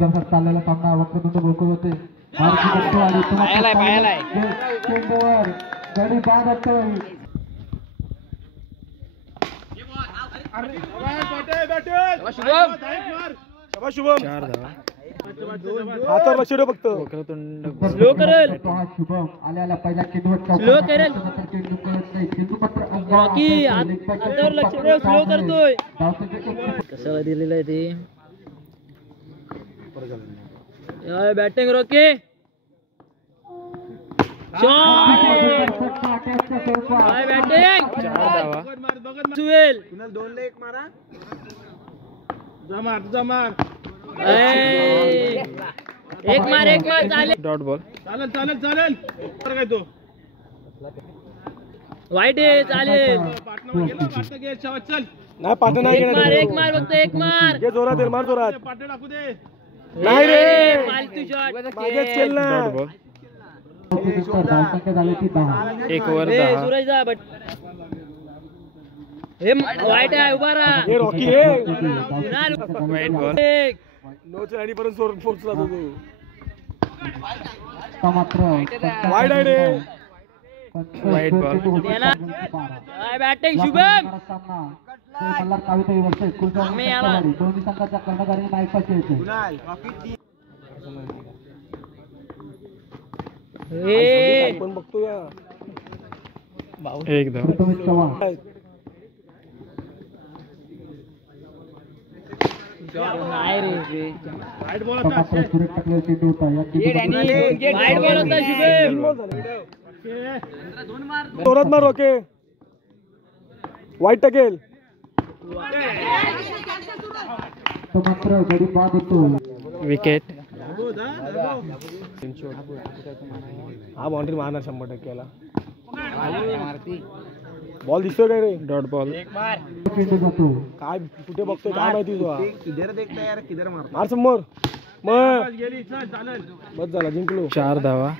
सुंदर चाललेला सामना वक्रतुंड गोकुळ होते चेंडूवर गडी बाद होतोय शुभम हातावर लक्ष ठेव फक्त स्लो करेल शुभम आल्याला पहिला चेंडूवर स्लो करेल चेंडू कळत नाही चेंडू पत्र रॉकी हातावर लक्ष ठेव स्लो करतोय कशाला दिलेलं आहे ते बॅटिंग रॉकी काय बॅटिंग सुहेल 2-1 मारा एक मार चालेल डॉट बॉल चालेल काय तो वाईट आहे चालेल नाही पाठ नाही एक मार फक्त एक मार घे जोरात मार जोरात पाठ टाकू दे नाही रे फालतू शॉट मागेच केल ना डॉट बॉल 1 ओव्हर 10 सुरेश जा बट हे वाईट आहे उभा राहा हे रॉकी हे वाईट बॉल नो चाडी पर्यंत पोहोचला तो मात्र वाईड आहे रे वाईट बॉल काय बॅटिंग शुभम दोन्ही संघाच्या कर्णधारी नायकाचे येते पण बघतो या 1 धाव चव्हाण नाही रे राईट बॉल आता सुरेश टाकलेला चेंडू होता वाईट बॉल होता शुभम जोरात मार ओके वाईट टाकेल तो मात्र गडी बाद होतो विकेट हा बाउंड्री मारणार 100% याला बॉल दिसतोय काय रे डॉट बॉल चेंडू जातो काय कुठे बघतोय काय माहिती तुला किधर देखता यार किधर मार समोर मग गेली चल चालेल बस झाला जिंकलो 4 धावा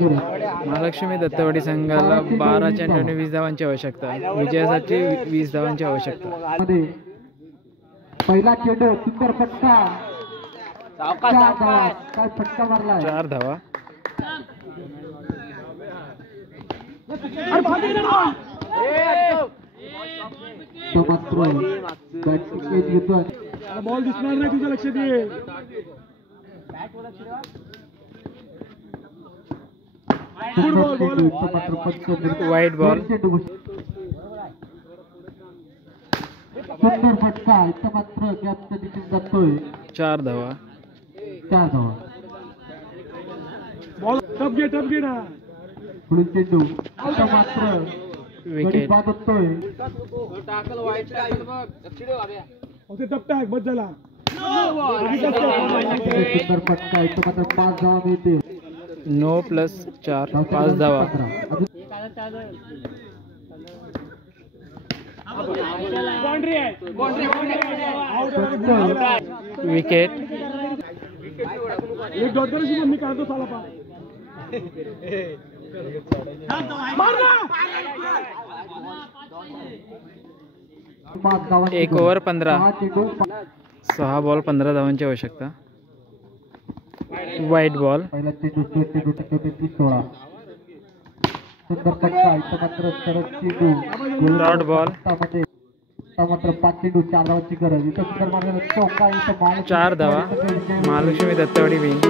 महालक्ष्मी दत्तवाडी संघाला 12 चेंडूंनी 20 धावांची आवश्यकता विजयासाठी 20 धावांची आवश्यकता पहिला चेंडू सुंदर फटका काय फटका मारला 4 धावा तो मात्र बॅटिंग घेतो बॉल दिसणार नाही तुझं लक्ष दे वाईट बॉल सुंदर फटका इथं मात्र गॅपच्या दिशेने जातोय 4 धावा 4 धावा बॉल टप घे ना पुढील चेंडू इथं मात्र विकेट बाद होतोय ओके टप टाक बस झाला सुंदर फटका इथं मात्र 5 धावा मिळते 9 + 4 5 धावा विकेट एक डॉट कर शुभम मी काढतो साला पा 1 ओव्हर 15 6 बॉल 15 धावांची आवश्यकता वाईट बॉल पहिला चेंडू 16 सुंदर फटका इथं मात्र सरळ चेंडू डॉट बॉल मात्र 5 चेंडू 4 धावांची गरज इथं सुंदर मारलेला चौका इथं 4 धावा महालक्ष्मी दत्तवाडी विंग